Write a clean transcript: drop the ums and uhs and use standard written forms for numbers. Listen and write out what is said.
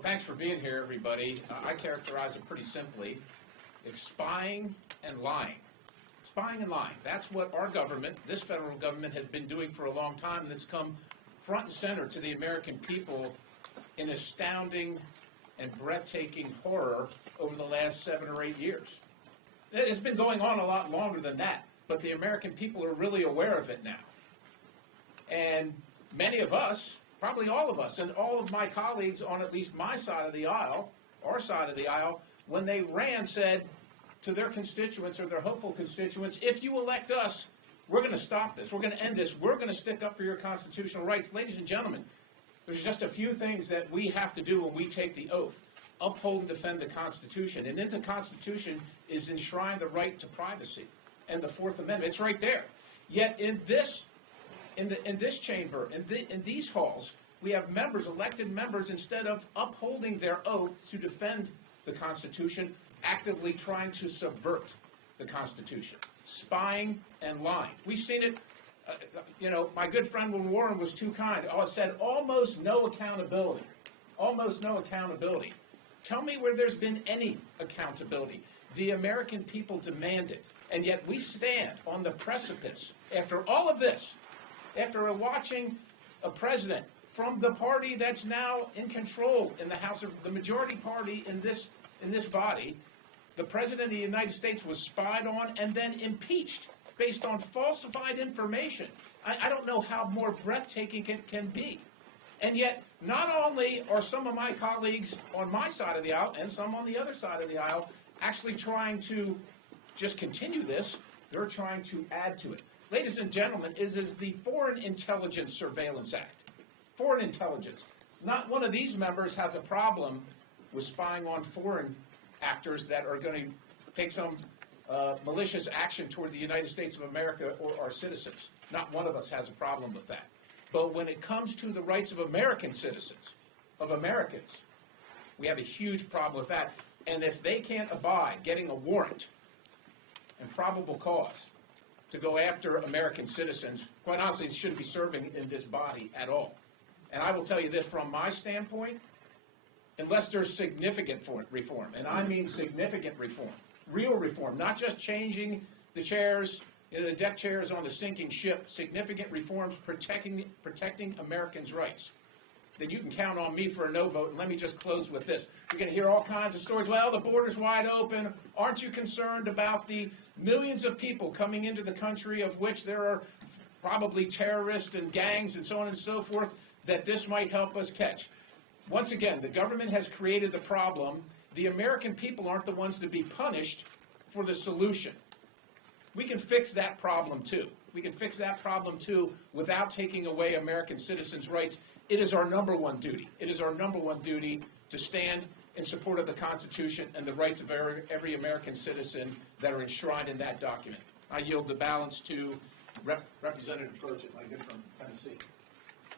Well, thanks for being here, everybody. I characterize it pretty simply. It's spying and lying. Spying and lying. That's what our government, this federal government, has been doing for a long time, and it's come front and center to the American people in astounding and breathtaking horror over the last 7 or 8 years. It's been going on a lot longer than that, but the American people are really aware of it now. And many of us, probably all of us, and all of my colleagues on at least my side of the aisle, our side of the aisle, when they ran, said to their constituents or their hopeful constituents, if you elect us, we're going to stop this. We're going to end this. We're going to stick up for your constitutional rights. Ladies and gentlemen, there's just a few things that we have to do when we take the oath. Uphold and defend the Constitution. And in the Constitution is enshrined the right to privacy and the Fourth Amendment. It's right there. Yet in this chamber, in these halls, we have members, elected members, instead of upholding their oath to defend the Constitution, actively trying to subvert the Constitution, spying and lying. We've seen it. My good friend Warren was too kind. Said almost no accountability. Almost no accountability. Tell me where there's been any accountability. The American people demand it. And yet we stand on the precipice, after all of this, after watching a president from the party that's now in control in the House, of the majority party in this body, the President of the United States was spied on and then impeached based on falsified information. I don't know how more breathtaking it can be. And yet, not only are some of my colleagues on my side of the aisle and some on the other side of the aisle actually trying to just continue this, they're trying to add to it. Ladies and gentlemen, it is the Foreign Intelligence Surveillance Act. Foreign intelligence. Not one of these members has a problem with spying on foreign actors that are going to take some malicious action toward the United States of America or our citizens. Not one of us has a problem with that. But when it comes to the rights of American citizens, of Americans, we have a huge problem with that. And if they can't abide getting a warrant and probable cause to go after American citizens, quite honestly, they shouldn't be serving in this body at all. And I will tell you this from my standpoint, unless there's significant reform, and I mean significant reform, real reform, not just changing the chairs, the deck chairs on the sinking ship, significant reforms protecting Americans' rights, then you can count on me for a no vote. And let me just close with this. You're going to hear all kinds of stories. Well, the border's wide open. Aren't you concerned about the millions of people coming into the country, of which there are probably terrorists and gangs and so on and so forth, that this might help us catch? Once again, the government has created the problem. The American people aren't the ones to be punished for the solution. We can fix that problem too. We can fix that problem too without taking away American citizens' rights. It is our number one duty. It is our number one duty to stand in support of the Constitution and the rights of every American citizen that are enshrined in that document. I yield the balance to Representative Burchett, my good friend from Tennessee.